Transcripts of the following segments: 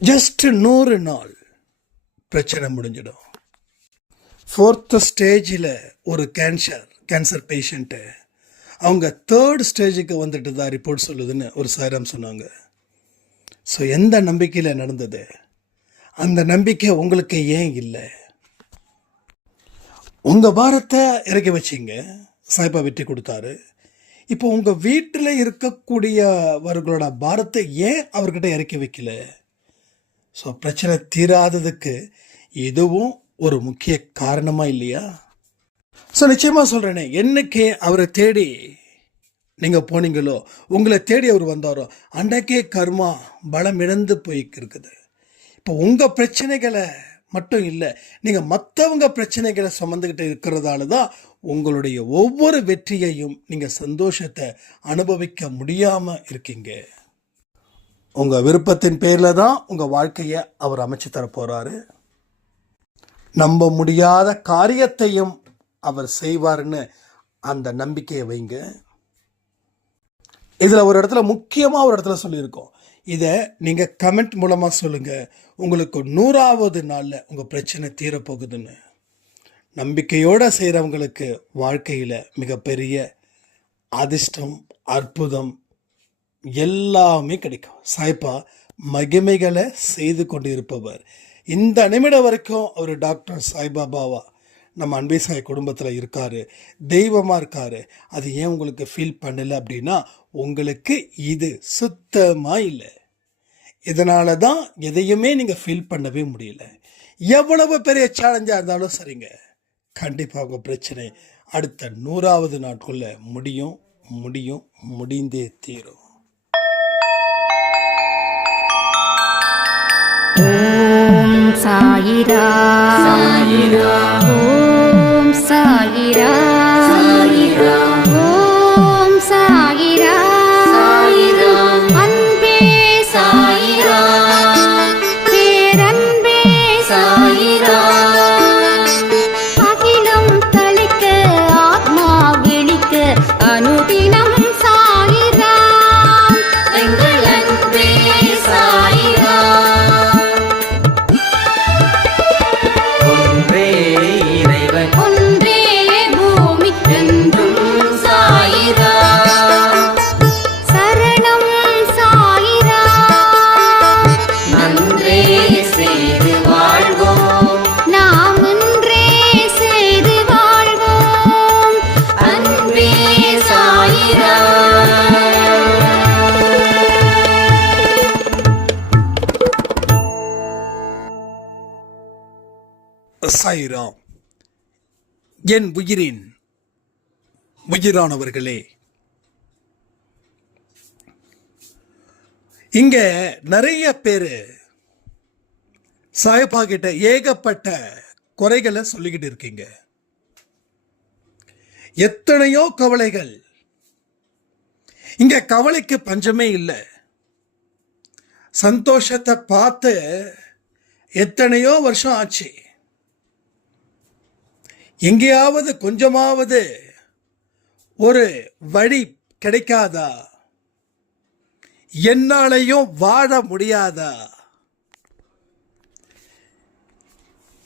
Just 100 நாள் பிரச்சனை முடிஞ்சிடும். 4th ஸ்டேஜில் ஒரு கேன்சர் பேஷண்ட்டு அவங்க 3rd ஸ்டேஜுக்கு வந்துட்டு தான் ரிப்போர்ட் சொல்லுதுன்னு ஒரு சாரம் சொன்னாங்க. ஸோ எந்த நம்பிக்கையில் நடந்தது? அந்த நம்பிக்கை உங்களுக்கு ஏன் இல்லை? உங்கள் பாரத்தை இறக்கி வச்சிங்க, சாய்பா வெற்றி கொடுத்தாரு. இப்போ உங்கள் வீட்டில் இருக்கக்கூடியவர்களோட பாரத்தை ஏன் அவர்கிட்ட இறக்கி வைக்கல? ஸோ பிரச்சனை தீராததுக்கு இதுவும் ஒரு முக்கிய காரணமாக இல்லையா? ஸோ நிச்சயமாக சொல்கிறேனே, என்னைக்கு அவரை தேடி நீங்கள் போனீங்களோ, உங்களை தேடி அவர் வந்தாரோ, அன்றைக்கே கர்மா பலம் இழந்து போய்க்கிருக்குது. இப்போ உங்கள் பிரச்சனைகளை மட்டும் இல்லை, நீங்கள் மற்றவங்க பிரச்சனைகளை சுமந்துக்கிட்டு இருக்கிறதால தான் உங்களுடைய ஒவ்வொரு வெற்றியையும் நீங்கள் சந்தோஷத்தை அனுபவிக்க முடியாமல் இருக்கீங்க. உங்கள் விருப்பத்தின் பேரில் தான் உங்கள் வாழ்க்கையை அவர் அமைச்சு தர போகிறாரு. நம்ப முடியாத காரியத்தையும் அவர் செய்வார்னு அந்த நம்பிக்கையை வைங்க. இதில் ஒரு இடத்துல முக்கியமாக ஒரு இடத்துல சொல்லியிருக்கோம், இதை நீங்கள் கமெண்ட் மூலமாக சொல்லுங்கள், உங்களுக்கு 100வது நாளில் உங்கள் பிரச்சனை தீரப்போகுதுன்னு. நம்பிக்கையோடு செய்கிறவங்களுக்கு வாழ்க்கையில் மிகப்பெரிய அதிர்ஷ்டம், அற்புதம் எல்லாமே கிடைக்கும். சாய்பா மகிமைகளை செய்து கொண்டு இருப்பவர். இந்த நிமிடம் வரைக்கும் அவர் டாக்டர் சாய்பாபாவா நம்ம அன்பே சாய் குடும்பத்தில் இருக்கார், தெய்வமாக இருக்கார். அது ஏன் உங்களுக்கு ஃபீல் பண்ணலை அப்படின்னா, உங்களுக்கு இது சுத்தமாக இல்லை. இதனால தான் எதையுமே நீங்கள் ஃபீல் பண்ணவே முடியல. எவ்வளவு பெரிய சேலஞ்சாக இருந்தாலும் சரிங்க, கண்டிப்பாக உங்கள் பிரச்சனை அடுத்த 100வது நாட்குள்ளே முடிந்தே தீரும். ஓம் சாயிரா சாயிரா, ஓம் சாயிரா சாயிரா, ஓம் சாயிரா சாயிரா, அன்பே சாயிரா, பேரன்பே சாயிரா, அகிலம் தளிக்க ஆத்மா விழிக்க அனுதினம் சாயிரா, எங்கள் அன்பே சாயிரா. ஒன்றே பூமிக்கென்றும் சாயிரா, சரணம் சாயிரா, நன்றே செய்து வாழ்வோம், நாம் ஒன்றே செய்து வாழ்வோம், அன்பே சாயிரா. சாயிராம். என் உயிரின் உயிரானவர்களே, இங்க நிறைய பேர் சாயப்பா கிட்ட ஏகப்பட்ட குறைகளை சொல்லிக்கிட்டு இருக்கீங்க. எத்தனையோ கவலைகள். இங்க கவலைக்கு பஞ்சமே இல்லை. சந்தோஷத்தை பார்த்து எத்தனையோ வருஷம் ஆச்சு. எங்கேயாவது கொஞ்சமாவது ஒரு வழி கிடைக்காதா? என்னாலையும் வாழ முடியாதா?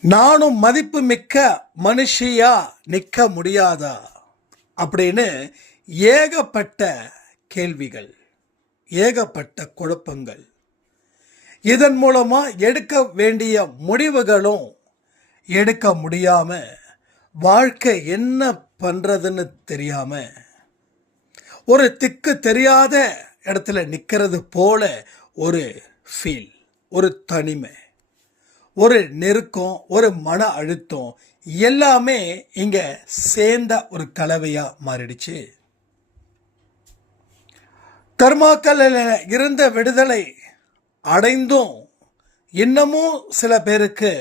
நானும் மதிப்பு மிக்க மனுஷியா நிற்க முடியாதா? அப்படின்னு ஏகப்பட்ட கேள்விகள், ஏகப்பட்ட குழப்பங்கள். இதன் மூலமா எடுக்க வேண்டிய முடிவுகளும் எடுக்க முடியாம, வாழ்க்கை என்ன பண்றதுன்னு தெரியாம, ஒரு திக்கு தெரியாத இடத்துல நிற்கிறது போல ஒரு ஃபீல், ஒரு தனிமை, ஒரு நெருக்கம், ஒரு மன அழுத்தம் எல்லாமே இங்க சேர்ந்த ஒரு கலவையா மாறிடுச்சு. கர்மாக்கள் இருந்த விடுதலை அடைந்தும் இன்னமும் சில பேருக்கு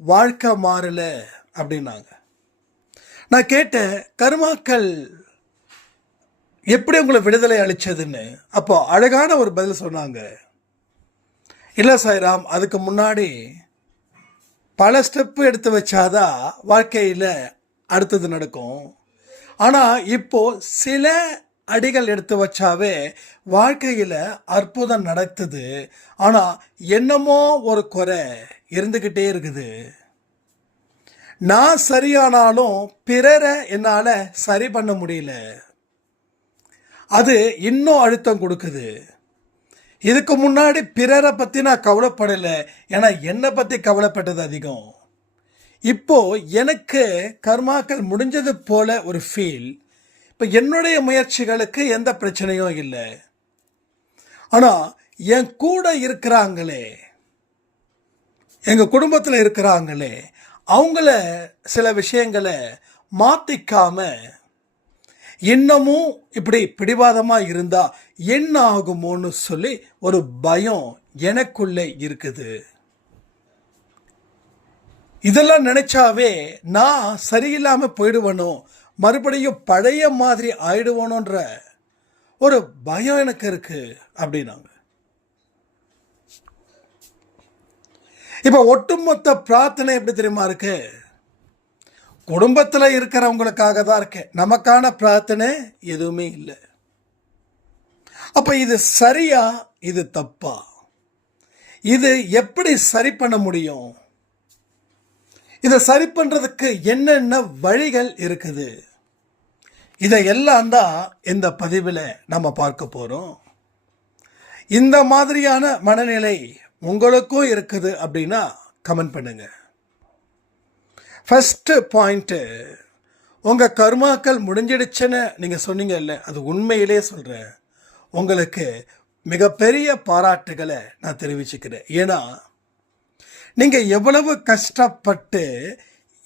வாழ்க்கை மாறல அப்படின்னாங்க. நான் கேட்டேன், கர்மாக்கள் எப்படி உங்களை விடுதலை அளிச்சதுன்னு. அப்போ அழகான ஒரு பதில் சொன்னாங்க. இல்லை சாய்ராம், அதுக்கு முன்னாடி பல ஸ்டெப்பு எடுத்து வச்சாதான் வாழ்க்கையில் அடுத்தது நடக்கும். ஆனால் இப்போ சில அடிகள் எடுத்து வச்சாவே வாழ்க்கையில் அற்புதம் நடக்குது. ஆனால் என்னமோ ஒரு குறை இருந்துக்கிட்டே இருக்குது. நான் சரியானாலும் பிறரை என்னால் சரி பண்ண முடியல. அது இன்னும் அழுத்தம் கொடுக்குது. இதுக்கு முன்னாடி பிறரை பற்றி நான் கவலைப்படலை, ஏன்னா என்னை பற்றி கவலைப்பட்டது அதிகம். இப்போ எனக்கு கர்மாக்கள் முடிஞ்சது போல ஒரு ஃபீல். இப்போ என்னுடைய முயற்சிகளுக்கு எந்த பிரச்சனையும் இல்லை. ஆனால் என் கூட இருக்கிறாங்களே, எங்கள் குடும்பத்தில் இருக்கிறாங்களே, அவங்கள சில விஷயங்களை மாற்றிக்காம இன்னமும் இப்படி பிடிவாதமாக இருந்தால் என்ன ஆகுமோன்னு சொல்லி ஒரு பயம் எனக்குள்ளே இருக்குது. இதெல்லாம் நினைச்சாவே நான் சரியில்லாமல் போயிடுவனோ, மறுபடியும் பழைய மாதிரி ஆயிடுவனோன்ற ஒரு பயம் எனக்கு இருக்கு அப்படின்னாங்க. இப்போ ஒட்டுமொத்த பிரார்த்தனை எப்படி தெரியுமா இருக்கு? குடும்பத்தில் இருக்கிறவங்களுக்காக தான் இருக்கு. நமக்கான பிரார்த்தனை எதுவுமே இல்லை. அப்போ இது சரியா, இது தப்பா? இது எப்படி சரி பண்ண முடியும்? இதை சரி பண்ணுறதுக்கு என்னென்ன வழிகள் இருக்குது? இதையெல்லாம் தான் இந்த பதிவில் நம்ம பார்க்க போகிறோம். இந்த மாதிரியான மனநிலை உங்களுக்கும் இருக்குது அப்படின்னா கமெண்ட் பண்ணுங்க. ஃபஸ்ட்டு பாயிண்ட்டு, உங்கள் கர்மாக்கள் முடிஞ்சிடுச்சுன்னு நீங்கள் சொன்னீங்கல்ல, அது உண்மையிலே சொல்கிறேன், உங்களுக்கு மிகப்பெரிய பாராட்டுகளை நான் தெரிவிச்சுக்கிறேன். ஏன்னா நீங்கள் எவ்வளவு கஷ்டப்பட்டு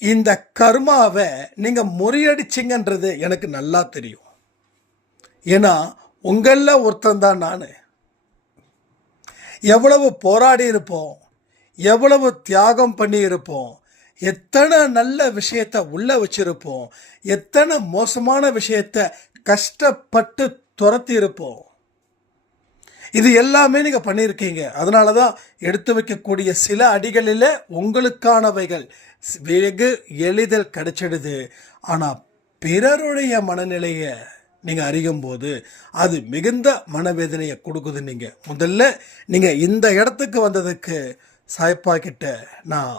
இந்த கர்மாவை நீங்கள் முறியடிச்சிங்கன்றது எனக்கு நல்லா தெரியும். ஏன்னா உங்களில் ஒருத்தன் தான் நான். எவ்வளவு போராடி இருப்போம், எவ்வளவு தியாகம் பண்ணி இருப்போம், எத்தனை நல்ல விஷயத்தை உள்ள வச்சிருப்போம், எத்தனை மோசமான விஷயத்தை கஷ்டப்பட்டு துரத்தி இருப்போம். இது எல்லாமே நீங்கள் பண்ணியிருக்கீங்க. அதனால தான் எடுத்து வைக்கக்கூடிய சில அடிகளில் உங்களுக்கானவைகள் வெகு எளிதில் கிடைச்சிடுது. ஆனால் பிறருடைய மனநிலையை நீங்கள் அறியும் போது அது மிகுந்த மனவேதனையை கொடுக்குது. முதல்ல நீங்கள் இந்த இடத்துக்கு வந்ததுக்கு சாய்ப்பா கிட்ட நான்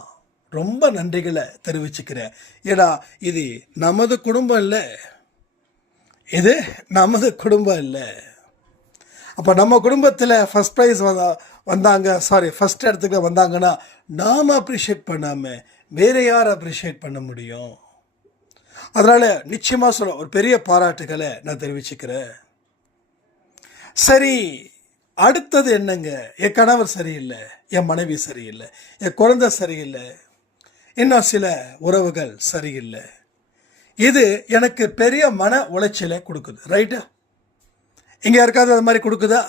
ரொம்ப நன்றிகளை தெரிவிச்சுக்கிறேன். ஏன்னா இது நமது குடும்பம் இல்லை, இது நமது குடும்பம் இல்லை. அப்போ நம்ம குடும்பத்தில் ஃபஸ்ட் ப்ரைஸ் வந்தாங்க, ஃபஸ்ட் இடத்துக்கு வந்தாங்கன்னா நாம் அப்ரிஷியேட் பண்ணாமல் வேறு யார் அப்ரிஷியேட் பண்ண முடியும்? அதனால் நிச்சயமாக சொல்ல ஒரு பெரிய பாராட்டுகளை நான் தெரிவிச்சுக்கிறேன். சரி, அடுத்தது என்னங்க? என் கணவர் சரியில்லை, என் மனைவி சரியில்லை, என் குழந்தை சரியில்லை, இன்னும் சில உறவுகள் சரியில்லை. இது எனக்கு பெரிய மன உளைச்சலை கொடுக்குது. ரைட்டா? இங்கே யாருக்காவது அது மாதிரி கொடுக்குதா?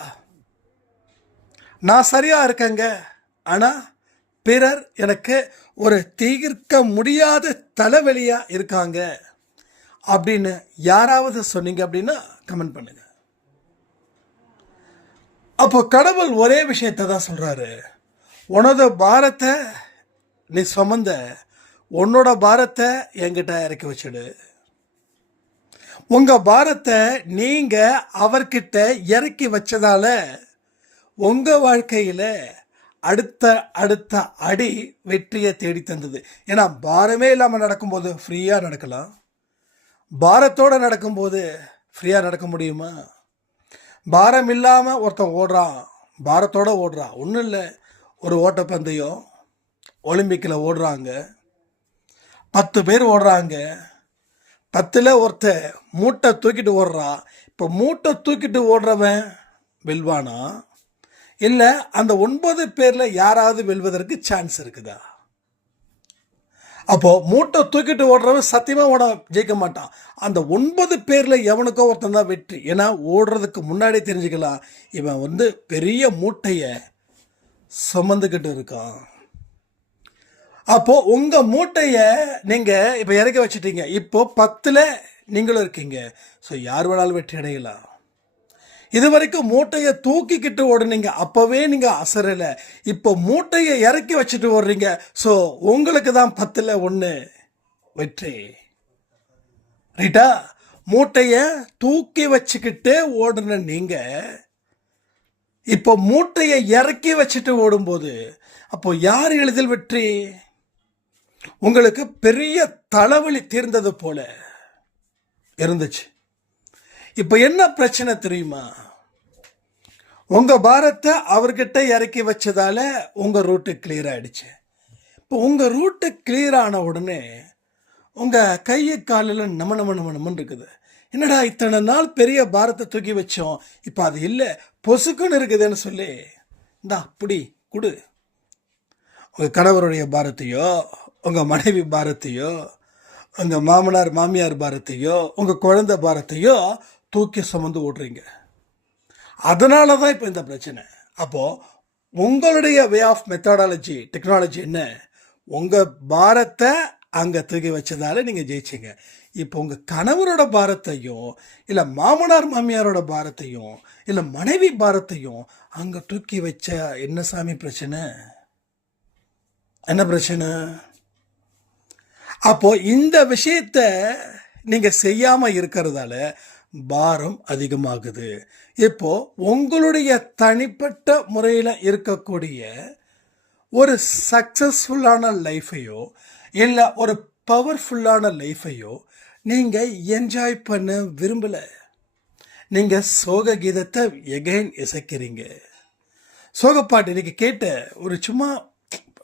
நான் சரியாக இருக்கேங்க, ஆனால் பிறர் எனக்கு ஒரு தீர்க்க முடியாத தலைவலியாக இருக்காங்க அப்படின்னு யாராவது சொன்னீங்க அப்படின்னா கமெண்ட் பண்ணுங்க. அப்போ கடவுள் ஒரே விஷயத்தை தான் சொல்கிறாரு, உனது பாரத்தை நீ சுமந்த, உன்னோட பாரத்தை என்கிட்ட இறக்கி வச்சுடு. உங்கள் பாரத்தை நீங்கள் அவர்கிட்ட இறக்கி வச்சதால உங்கள் வாழ்க்கையில் அடுத்த அடுத்த அடி வெற்றியை தேடி தந்தது. ஏன்னா பாரமே இல்லாமல் நடக்கும்போது ஃப்ரீயாக நடக்கலாம், பாரத்தோடு நடக்கும்போது ஃப்ரீயாக நடக்க முடியுமா? பாரம் இல்லாமல் ஒருத்தன் ஓடுறான், பாரத்தோடு ஓடுறான். ஒன்றும் இல்லை, ஒரு ஓட்டப்பந்தயம் ஒலிம்பிக்கில் ஓடுறாங்க, 10 பேர் ஓடுறாங்க, 10ல் ஒருத்தர் மூட்டை தூக்கிட்டு ஓடுறான். இப்போ மூட்டை தூக்கிட்டு ஓடுறவன் வெல்வானா, இல்லை அந்த 9 பேரில் யாராவது வெல்வதற்கு சான்ஸ் இருக்குதா? அப்போது மூட்டை தூக்கிட்டு ஓடுறவன் சத்தியமாக ஜெயிக்க மாட்டான். அந்த 9 பேரில் எவனுக்கோ ஒருத்தன் தான் வெற்றி. ஏன்னா ஓடுறதுக்கு முன்னாடி தெரிஞ்சுக்கலாம், இவன் பெரிய மூட்டையை சுமந்துக்கிட்டு இருக்கான். அப்போது உங்கள் மூட்டையை நீங்கள் இப்போ இறக்கி வச்சுட்டீங்க, இப்போ 10ல் நீங்களும் இருக்கீங்க. ஸோ யார் வேணாலும் வெற்றி அடையலாம். இது வரைக்கும் மூட்டையை தூக்கிக்கிட்டு ஓடுனீங்க, அப்போவே நீங்கள் அசரலை. இப்போ மூட்டையை இறக்கி வச்சுட்டு ஓடுறீங்க. ஸோ உங்களுக்கு தான் 10ல் 1 வெற்றி. ரைட்டா? மூட்டையை தூக்கி வச்சுக்கிட்டே ஓடுன நீங்க இப்போ மூட்டையை இறக்கி வச்சுட்டு ஓடும்போது அப்போ யார் எளிதில் வெற்றி? உங்களுக்கு பெரிய தலைவலி தீர்ந்தது போல இருந்துச்சு. இப்போ என்ன பிரச்சனை தெரியுமா? உங்க பாரத்தை அவர்கிட்ட இறக்கி வச்சதால உங்க ரூட்டு கிளியர் ஆயிடுச்சு. இப்போ உங்க ரூட்டு கிளியர் ஆன உடனே உங்க கையை காலில் நமன்னு இருக்குது. என்னடா இத்தனை நாள் பெரிய பாரத்தை தூக்கி வச்சோம், இப்போ அது இல்லை, பொசுக்குன்னு இருக்குதுன்னு சொல்லி இந்தா புடி குடு. உங்கள் கணவருடைய பாரத்தையோ, உங்கள் மனைவி பாரத்தையோ, உங்கள் மாமனார் மாமியார் பாரத்தையோ, உங்கள் குழந்தை பாரத்தையோ தூக்கி சுமந்து ஓடுறீங்க. அதனால தான் இப்போ இந்த பிரச்சனை. அப்போது உங்களுடைய வே ஆஃப் மெத்தடாலஜி டெக்னாலஜி என்ன? உங்கள் பாரத்தை அங்கே தூக்கி வச்சதால நீங்கள் ஜெயிச்சிங்க. இப்போ உங்கள் கணவரோட பாரத்தையும் இல்லை மாமனார் மாமியாரோட பாரத்தையும் இல்லை மனைவி பாரத்தையும் அங்கே தூக்கி வச்ச என்ன சாமி பிரச்சனை? என்ன பிரச்சனை? அப்போ இந்த விஷயத்த நீங்க செய்யாம இருக்கிறதால பாரம் அதிகமாகுது. இப்போ உங்களுடைய தனிப்பட்ட முறையில் இருக்கக்கூடிய ஒரு சக்சஸ்ஃபுல்லான லைஃபையோ இல்லை ஒரு பவர்ஃபுல்லான லைஃபையோ நீங்க என்ஜாய் பண்ண விரும்பல. நீங்க சோக கீதத்தை எகைன் இசைக்கிறீங்க. சோகப்பாட்டு இன்னைக்கு கேட்ட ஒரு சும்மா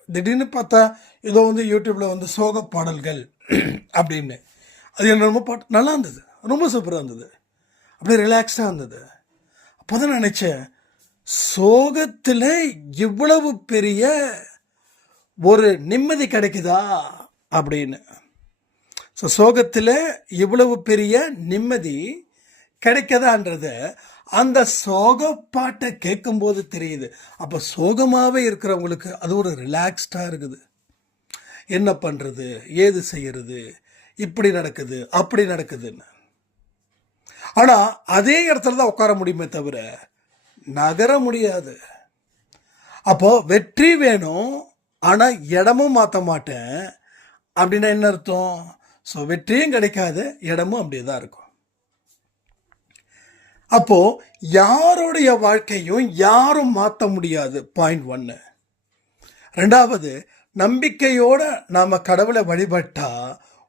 திடீர்னு பார்த்தா ஏதோ யூடியூப்ல சோக பாடல்கள் அப்படின்னு அது என்ன ரொம்ப பாட்டு நல்லா இருந்தது, ரொம்ப சூப்பராக இருந்தது, அப்படியே ரிலாக்ஸ்டாக இருந்தது. அப்போ தான் நினச்சேன், சோகத்தில் இவ்வளவு பெரிய ஒரு நிம்மதி கிடைக்குதா அப்படின்னு. ஸோ சோகத்தில் இவ்வளவு பெரிய நிம்மதி கிடைக்கதான்றத அந்த சோக பாட்டை கேட்கும்போது தெரியுது. அப்போ சோகமாகவே இருக்கிறவங்களுக்கு அது ஒரு ரிலாக்ஸ்டாக இருக்குது. என்ன பண்ணுறது, ஏது செய்யறது, இப்படி நடக்குது அப்படி நடக்குதுன்னு. ஆனால் அதே இடத்துல தான் உட்கார முடியுமே தவிர நகர முடியாது. அப்போ வெற்றி வேணும், ஆனால் இடமும் மாற்ற மாட்டேன் அப்படின்னா என்ன அர்த்தம்? ஸோ வெற்றியும் கிடைக்காது, இடமும் அப்படியே தான் இருக்கும். அப்போ யாருடைய வாழ்க்கையும் யாரும் மாற்ற முடியாது. பாயிண்ட் 1. ரெண்டாவது, நம்பிக்கையோட நாம கடவுளை வழிபட்டா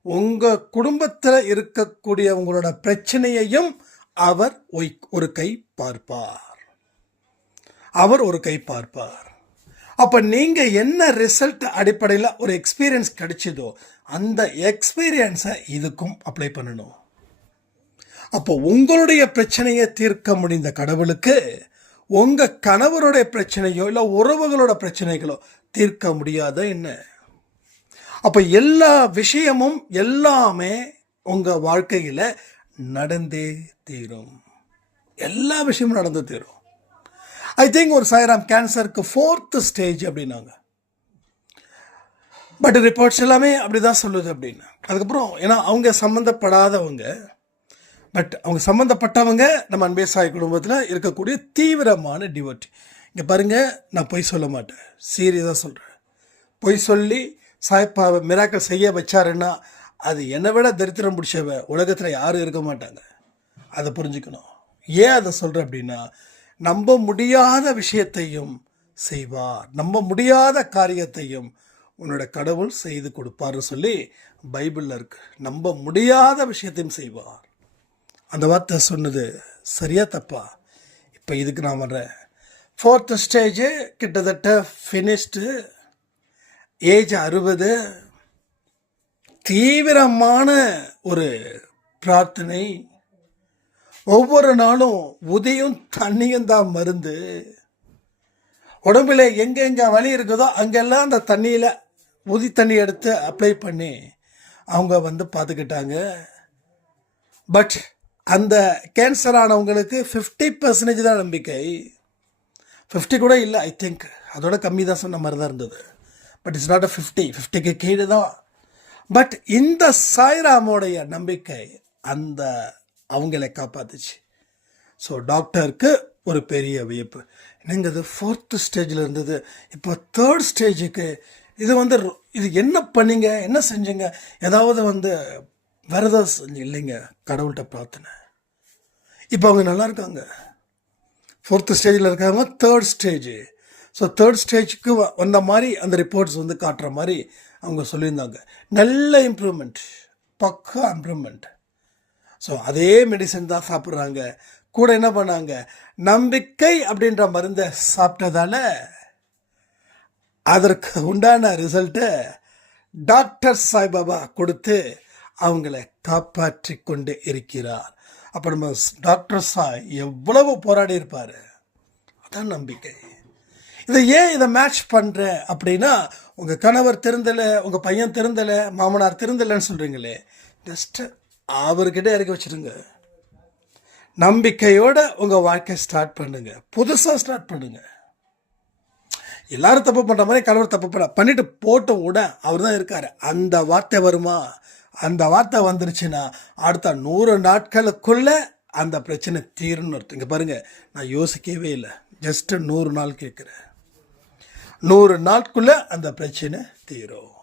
உங்க குடும்பத்தில் இருக்கக்கூடிய உங்களோட பிரச்சனையையும் அவர் ஒரு கை பார்ப்பார். அவர் ஒரு கை பார்ப்பார். அப்ப நீங்க என்ன ரிசல்ட் அடிப்படையில் ஒரு எக்ஸ்பீரியன்ஸ் கிடைச்சதோ அந்த எக்ஸ்பீரியன்ஸை இதுக்கும் அப்ளை பண்ணணும். அப்போ உங்களுடைய பிரச்சனையை தீர்க்க முடிந்த கடவுளுக்கு உங்க கணவருடைய பிரச்சனையோ இல்லை உறவுகளோட பிரச்சனைகளோ தீர்க்க முடியாத என்ன? அப்போ எல்லா விஷயமும் எல்லாமே உங்க வாழ்க்கையில நடந்தே தீரும். எல்லா விஷயமும் நடந்து தீரும். ஐ திங்க் ஒரு சாய்ராம் கேன்சருக்கு 4th ஸ்டேஜ் அப்படின்னாங்க. பட் ரிப்போர்ட்ஸ் எல்லாமே அப்படிதான் சொல்லுது அப்படின்னு. அதுக்கப்புறம் ஏன்னா அவங்க சம்மந்தப்படாதவங்க, பட் அவங்க சம்மந்தப்பட்டவங்க நம்ம அன்பே சாய் குடும்பத்தில் இருக்கக்கூடிய தீவிரமான டிவோட்டி. இங்கே பாருங்கள், நான் பொய் சொல்ல மாட்டேன், சீரியஸாக சொல்கிறேன். பொய் சொல்லி சாய்ப்பாவை மிராக்கள் செய்ய வச்சாருன்னா அது என்னை விட தரித்திரம் பிடிச்சவ உலகத்தில் யாரும் இருக்க மாட்டாங்க. அதை புரிஞ்சுக்கணும். ஏன் அதை சொல்கிறேன் அப்படின்னா, நம்ப முடியாத விஷயத்தையும் செய்வார், நம்ப முடியாத காரியத்தையும் உன்னோட கடவுள் செய்து கொடுப்பார்னு சொல்லி பைபிளில் இருக்கு. நம்ப முடியாத விஷயத்தையும் செய்வார். அந்த வார்த்தை சொன்னது சரியா தப்பா? இப்போ இதுக்கு நான் வர்றேன். 4th ஸ்டேஜ் கிட்டத்தட்ட ஃபினிஷ்டு. ஏஜ் 60. தீவிரமான ஒரு பிரார்த்தனை. ஒவ்வொரு நாளும் உதயம் தண்ணியும் தான் மருந்து. உடம்புல எங்கெங்க வலி இருக்குதோ அங்கெல்லாம் அந்த தண்ணியில் உதி தண்ணி எடுத்து அப்ளை பண்ணி அவங்க பார்த்துக்கிட்டாங்க. பட் அந்த கேன்சர் ஆனவங்களுக்கு 50% தான் நம்பிக்கை. 50 கூட இல்லை, ஐ திங்க் அதோட கம்மி தான் சொன்ன மாதிரி தான் இருந்தது. பட் இட்ஸ் நாட் 50க்கு கீழே தான். பட் இந்த சாய்ராமோடைய நம்பிக்கை அந்த அவங்களை காப்பாத்துச்சு. ஸோ டாக்டருக்கு ஒரு பெரிய வியப்பு. என்னங்க இது 4th ஸ்டேஜில் இருந்தது, இப்போ 3rd ஸ்டேஜுக்கு இது இது என்ன பண்ணீங்க, என்ன செஞ்சீங்க, ஏதாவது விரதம் இல்லைங்க, கடவுள்கிட்ட பிரார்த்தனை. இப்போ அவங்க நல்லா இருக்காங்க. 4th ஸ்டேஜில் இருக்காங்க, 3rd ஸ்டேஜ். ஸோ 3rd ஸ்டேஜுக்கு வந்த மாதிரி அந்த ரிப்போர்ட்ஸ் காட்டுற மாதிரி அவங்க சொல்லியிருந்தாங்க. நல்ல இம்ப்ரூவ்மெண்ட், பக்கா இம்ப்ரூவ்மெண்ட். ஸோ அதே மெடிசன் தான் சாப்பிட்றாங்க. கூட என்ன பண்ணாங்க, நம்பிக்கை அப்படின்ற மருந்தை சாப்பிட்டதால அதற்கு உண்டான ரிசல்ட்டை டாக்டர் சாய்பாபா கொடுத்து அவங்கள காப்பாற்றி கொண்டு இருக்கிறார். அப்போ நம்ம டாக்டர் சாய் எவ்வளவு போராடி இருப்பார். அதான் நம்பிக்கை. இதை மேட்ச் பண்ணுற அப்படின்னா, உங்கள் கணவர் திருந்தலை, உங்கள் பையன் திருந்தலை, மாமனார் திருந்தலைன்னு சொல்கிறீங்களே, ஜஸ்ட்டு அவர்கிட்ட இறக்கி வச்சுருங்க. நம்பிக்கையோட உங்கள் வாழ்க்கை ஸ்டார்ட் பண்ணுங்க, புதுசாக ஸ்டார்ட் பண்ணுங்க. எல்லாரும் தப்பு பண்ணுற மாதிரி கணவர் தப்பு பண்ணிட்டு போட்டோம் விட அவர் தான் இருக்கார். அந்த வார்த்தை வருமா? அந்த வார்த்தை வந்துருச்சுன்னா அடுத்த 100 நாட்களுக்குள்ள அந்த பிரச்சனை தீரும்னு அர்த்தம். இங்கே பாருங்கள், நான் யோசிக்கவே இல்லை, ஜஸ்ட்டு 100 நாள் கேட்குறேன். 100 நாட்குள்ளே அந்த பிரச்சனை தீரும்.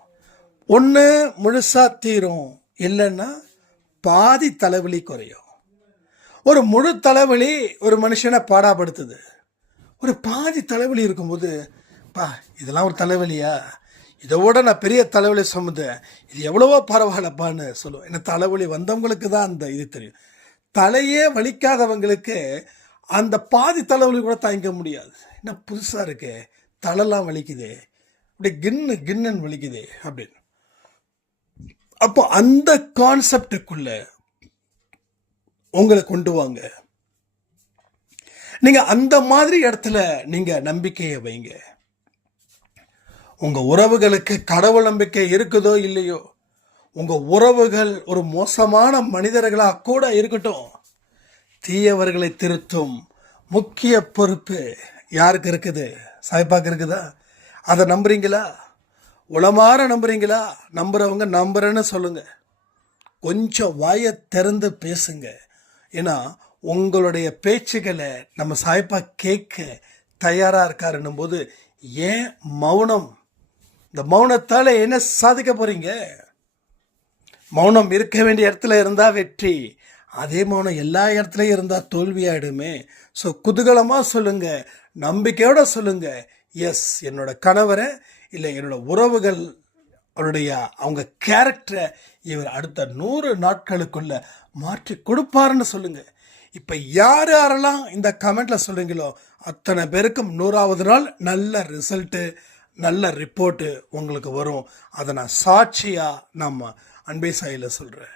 ஒன்று முழுசாக தீரும், இல்லைன்னா பாதி தலைவலி குறையும். ஒரு முழு தலைவலி ஒரு மனுஷனை பாடாப்படுத்துது. ஒரு பாதி தலைவலி இருக்கும்போது, இதெல்லாம் ஒரு தலைவலியா, இதோட நான் பெரிய தலைவலி சுமந்தேன், இது எவ்வளவோ பரவாயில்லப்பான்னு சொல்லுவோம். ஏன்னா தலைவலி வந்தவங்களுக்கு தான் அந்த இது தெரியும். தலையே வலிக்காதவங்களுக்கு அந்த பாதி தலைவலி கூட தாங்கிக்க முடியாது. என்ன புதுசாக இருக்கே, தலைலாம் வலிக்குதே, அப்படியே கின்னு வலிக்குதே அப்படின்னு. அப்போ அந்த கான்செப்டுக்குள்ள உங்களை கொண்டு வாங்க. நீங்கள் அந்த மாதிரி இடத்துல நீங்கள் நம்பிக்கையை வைங்க. உங்கள் உறவுகளுக்கு கடவுள் நம்பிக்கை இருக்குதோ இல்லையோ, உங்கள் உறவுகள் ஒரு மோசமான மனிதர்களாக கூட இருக்கட்டும், தீயவர்களை திருத்தும் முக்கிய பொறுப்பு யாருக்கு இருக்குது? சாய்பாக்கு இருக்குதா? அதை நம்புறீங்களா? உளமாற நம்புறீங்களா? நம்புறவங்க நம்புறேன்னு சொல்லுங்க. கொஞ்சம் வாயை திறந்து பேசுங்க. ஏன்னா உங்களுடைய பேச்சுகளை நம்ம சாய்பா கேட்க தயாராக இருக்காருன்னும் போது, ஏன் மௌனம்? இந்த மௌனத்தால் என்ன சாதிக்க போகிறீங்க? மௌனம் இருக்க வேண்டிய இடத்துல இருந்தால் வெற்றி, அதே மௌனம் எல்லா இடத்துலையும் இருந்தால் தோல்வியாயிடுமே. ஸோ குதூகலமாக சொல்லுங்கள், நம்பிக்கையோடு சொல்லுங்கள், எஸ் என்னோட கணவரை இல்லை என்னோட உறவுகள் அவருடைய அவங்க கேரக்டரை இவர் அடுத்த 100 நாட்களுக்குள்ள மாற்றி கொடுப்பாருன்னு சொல்லுங்கள். இப்போ யாரெல்லாம் இந்த கமெண்ட்டில் சொல்கிறீங்களோ அத்தனை பேருக்கும் 100வது நாள் நல்ல ரிசல்ட்டு, நல்ல ரிப்போர்ட்டு உங்களுக்கு வரும். அதை நான் சாட்சியாக நம்ம அன்பே சாயில் சொல்கிறேன்.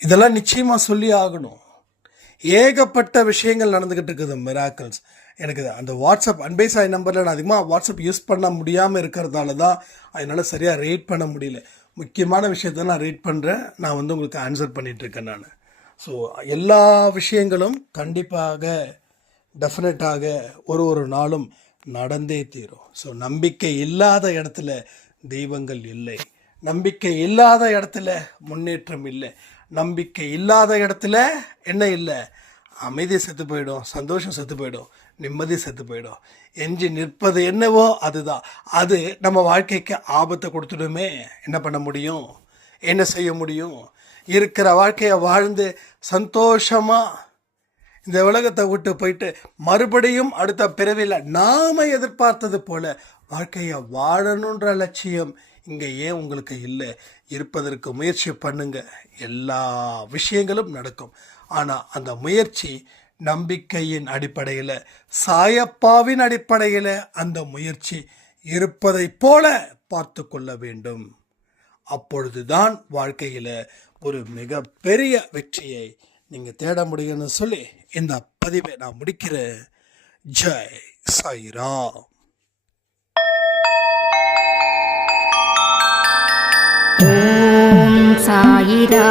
இதெல்லாம் நிச்சயமாக சொல்லி ஆகணும். ஏகப்பட்ட விஷயங்கள் நடந்துக்கிட்டு இருக்குது, மிராக்கிள்ஸ். எனக்கு அந்த வாட்ஸ்அப் அன்பே சாய் நம்பரில் நான் அதிகமாக வாட்ஸ்அப் யூஸ் பண்ண முடியாமல் இருக்கிறதால தான் அதனால் சரியாக ரேட் பண்ண முடியல. முக்கியமான விஷயத்த நான் ரேட் பண்ணுறேன், நான் உங்களுக்கு ஆன்சர் பண்ணிகிட்ருக்கேன் நான். ஸோ எல்லா விஷயங்களும் கண்டிப்பாக டெஃபினட்டாக ஒரு நாளும் நடந்தே தீரும். ஸோ நம்பிக்கை இல்லாத இடத்துல தெய்வங்கள் இல்லை, நம்பிக்கை இல்லாத இடத்துல முன்னேற்றம் இல்லை, நம்பிக்கை இல்லாத இடத்துல என்ன இல்லை? அமைதி செத்து போயிடும், சந்தோஷம் செத்து போயிடும், நிம்மதி செத்து போயிடும். எஞ்சி நிற்பது என்னவோ அதுதான். அது நம்ம வாழ்க்கைக்கு ஆபத்தை கொடுத்துடுமே. என்ன பண்ண முடியும்? என்ன செய்ய முடியும்? இருக்கிற வாழ்க்கையை வாழ்ந்து சந்தோஷமாக இந்த உலகத்தை விட்டு போயிட்டு மறுபடியும் அடுத்த பிறவியில் நாம் எதிர்பார்த்தது போல வாழ்க்கையை வாழணுன்ற லட்சியம் இங்கே ஏன் உங்களுக்கு இல்லை? இருப்பதற்கு முயற்சி பண்ணுங்க, எல்லா விஷயங்களும் நடக்கும். ஆனால் அந்த முயற்சி நம்பிக்கையின் அடிப்படையில், சாயப்பாவின் அடிப்படையில் அந்த முயற்சி இருப்பதை போல பார்த்து கொள்ள வேண்டும். அப்பொழுதுதான் வாழ்க்கையில் ஒரு மிகப்பெரிய வெற்றியை நீங்கள் தேட முடியும்னு சொல்லி இந்த பதிவை நான் முடிக்கிறேன். ஜெய் சாய்ராம். ஓம் சாயிரா.